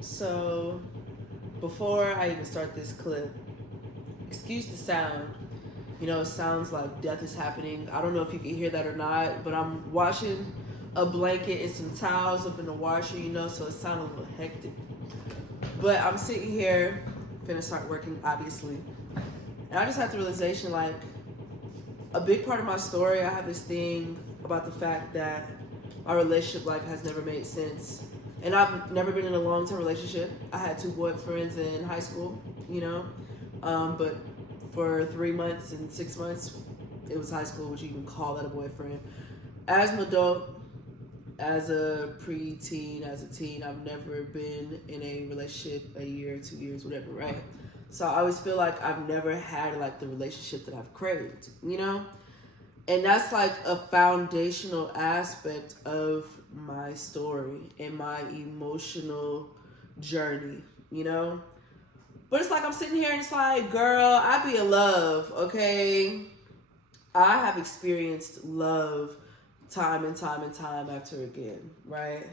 So, before I even start this clip, excuse the sound. It sounds like death is happening. I don't know if you can hear that or not, but I'm washing a blanket and some towels up in the washer, so it sounds a little hectic. But I'm sitting here, finna start working, obviously. And I just had the realization like, a big part of my story, I have this thing about the fact that my relationship life has never made sense. And I've never been in a long term relationship. I had two boyfriends in high school, but for 3 months and 6 months, it was high school. Would you even call that a boyfriend? As an adult, as a preteen, as a teen, I've never been in a relationship a year, 2 years, whatever, right? So I always feel like I've never had like the relationship that I've craved. And that's like a foundational aspect of my story and my emotional journey. But it's like I'm sitting here and it's like, girl, I be in love, okay? I have experienced love time and time and time after again, right?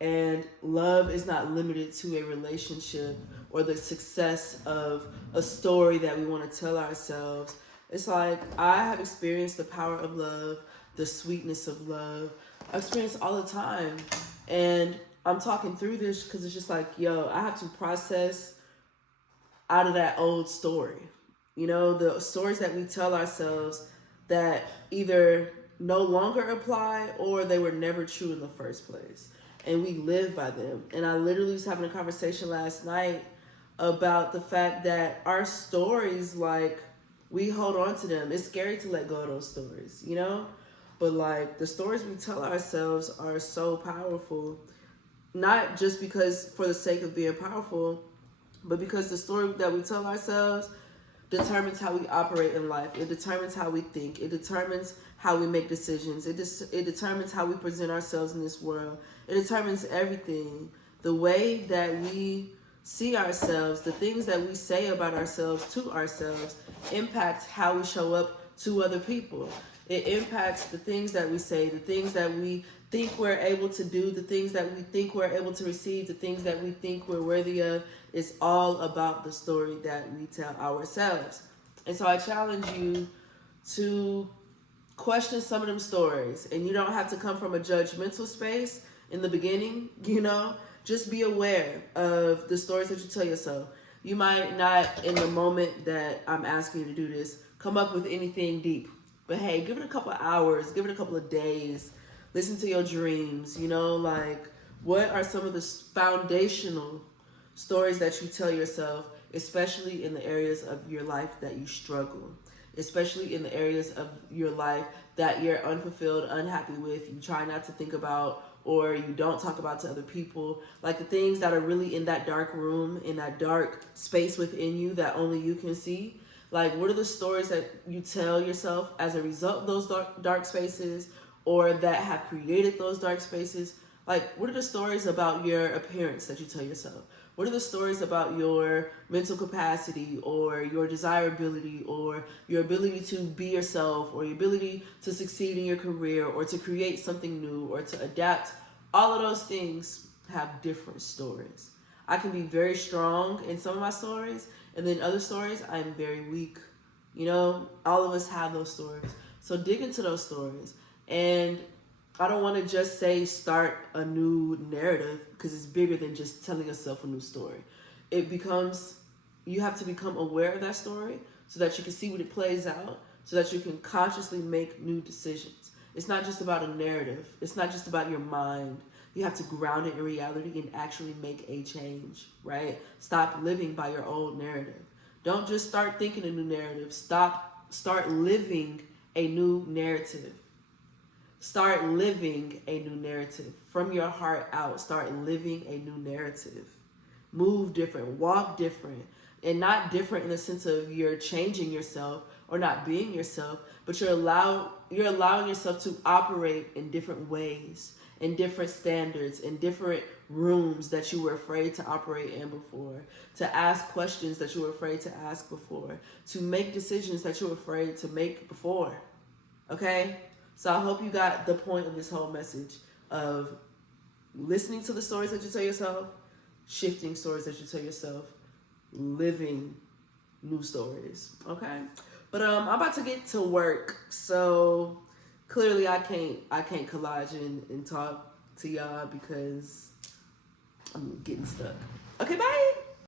And love is not limited to a relationship or the success of a story that we want to tell ourselves. It's like I have experienced the power of love, the sweetness of love. I've experienced all the time. And I'm talking through this because it's just like, yo, I have to process out of that old story. The stories that we tell ourselves that either no longer apply or they were never true in the first place. And we live by them. And I literally was having a conversation last night about the fact that our stories, like, we hold on to them. It's scary to let go of those stories. But like the stories we tell ourselves are so powerful, not just because for the sake of being powerful, but because the story that we tell ourselves determines how we operate in life. It determines how we think. It determines how we make decisions. It determines how we present ourselves in this world. It determines everything. The way that we see ourselves, the things that we say about ourselves to ourselves, impacts how we show up to other people. It impacts the things that we say, the things that we think we're able to do, the things that we think we're able to receive, the things that we think we're worthy of. It's all about the story that we tell ourselves. And so I challenge you to question some of them stories. And you don't have to come from a judgmental space in the beginning. Just be aware of the stories that you tell yourself. You might not, in the moment that I'm asking you to do this, come up with anything deep. But hey, give it a couple of hours, give it a couple of days. Listen to your dreams, like what are some of the foundational stories that you tell yourself, especially in the areas of your life that you struggle, especially in the areas of your life that you're unfulfilled, unhappy with, you try not to think about, or you don't talk about to other people, like the things that are really in that dark room, in that dark space within you that only you can see. Like, what are the stories that you tell yourself as a result of those dark spaces, or that have created those dark spaces? Like, what are the stories about your appearance that you tell yourself? What are the stories about your mental capacity or your desirability or your ability to be yourself or your ability to succeed in your career or to create something new or to adapt? All of those things have different stories. I can be very strong in some of my stories, and then other stories, I'm very weak. All of us have those stories. So dig into those stories. And I don't want to just say start a new narrative because it's bigger than just telling yourself a new story. It becomes, you have to become aware of that story so that you can see what it plays out, so that you can consciously make new decisions. It's not just about a narrative. It's not just about your mind. You have to ground it in reality and actually make a change, right? Stop living by your old narrative. Don't just start thinking a new narrative. Start living a new narrative. Start living a new narrative. From your heart out, start living a new narrative. Move different, walk different, and not different in the sense of you're changing yourself or not being yourself, but you're allowing yourself to operate in different ways, in different standards, in different rooms that you were afraid to operate in before, to ask questions that you were afraid to ask before, to make decisions that you were afraid to make before. Okay? So I hope you got the point of this whole message of listening to the stories that you tell yourself, shifting stories that you tell yourself, living new stories. Okay, but I'm about to get to work, so clearly I can't collage and talk to y'all because I'm getting stuck. Okay, bye.